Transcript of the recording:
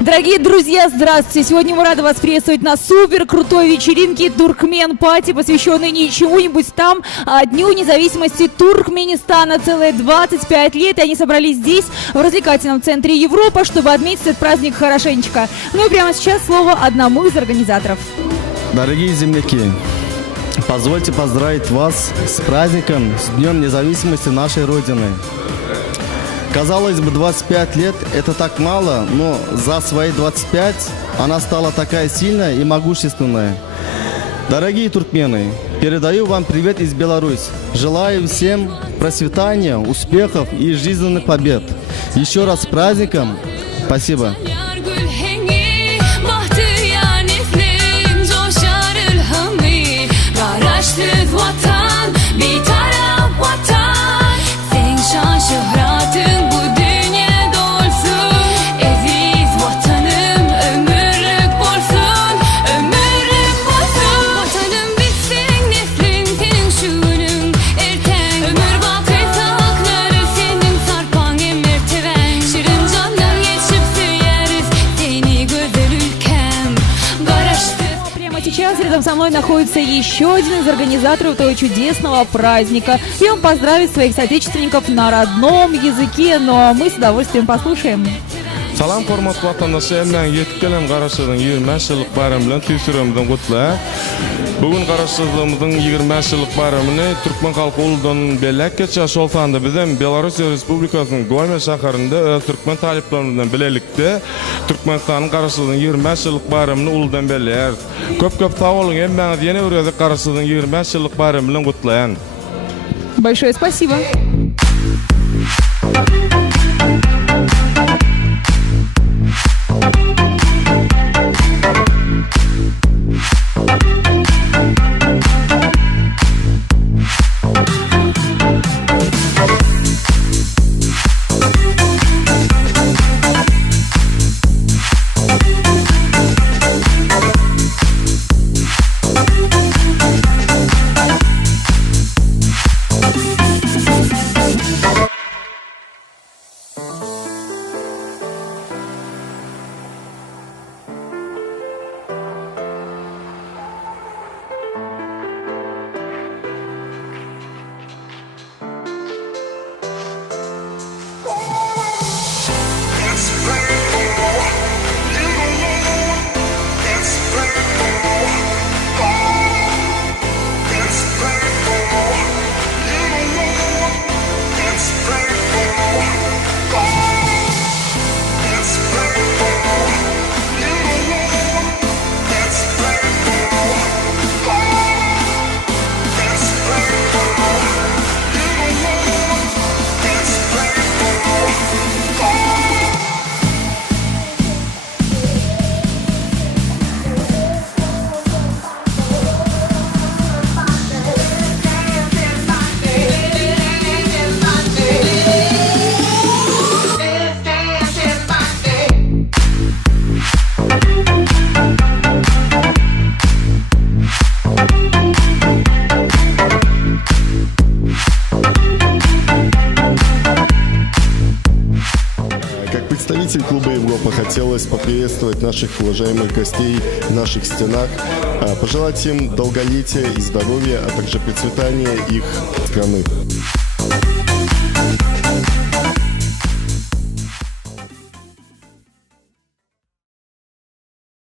Дорогие друзья, здравствуйте! Сегодня мы рады вас приветствовать на супер крутой вечеринке Туркмен Пати, посвященной не чему-нибудь там, а Дню независимости Туркменистана. Целые 25 лет, и они собрались здесь, в развлекательном центре Европа, чтобы отметить этот праздник хорошенечко. Ну и прямо сейчас слово одному из организаторов. Дорогие земляки, позвольте поздравить вас с праздником, с Днем независимости нашей Родины. Казалось бы, 25 лет – это так мало, но за свои 25 она стала такая сильная и могущественная. Дорогие туркмены, передаю вам привет из Беларуси. Желаю всем процветания, успехов и жизненных побед. Еще раз с праздником. Спасибо. Сейчас рядом со мной находится еще один из организаторов этого чудесного праздника. И он поздравит своих соотечественников на родном языке, но мы с удовольствием послушаем. Salam hormatly vatandaşlar, men yetip gelen Qaraşyzyň 25 ýyllyk bayramı bilen tüýsüremizden gutlar. Bugün Qaraşyzyňyzyň 25 ýyllyk bayramyny türkmen halky uldan belläk geçýär. Şol sanda biz hem Belarus Respublikasynyň Gomel şäherinde öz türkmen taliplerimizden bilelikde Türkmenistanyň Qaraşyzyň 25 ýyllyk bayramyny uldan belläýär. Köp sag bolun, hem meňiz ýene bir ýerde Qaraşyzyň 25 ýyllyk bayramı bilen gutlaýan. Большое спасибо. Представитель клуба Европа хотелось поприветствовать наших уважаемых гостей в наших стенах, пожелать им долголетия и здоровья, а также процветания их страны.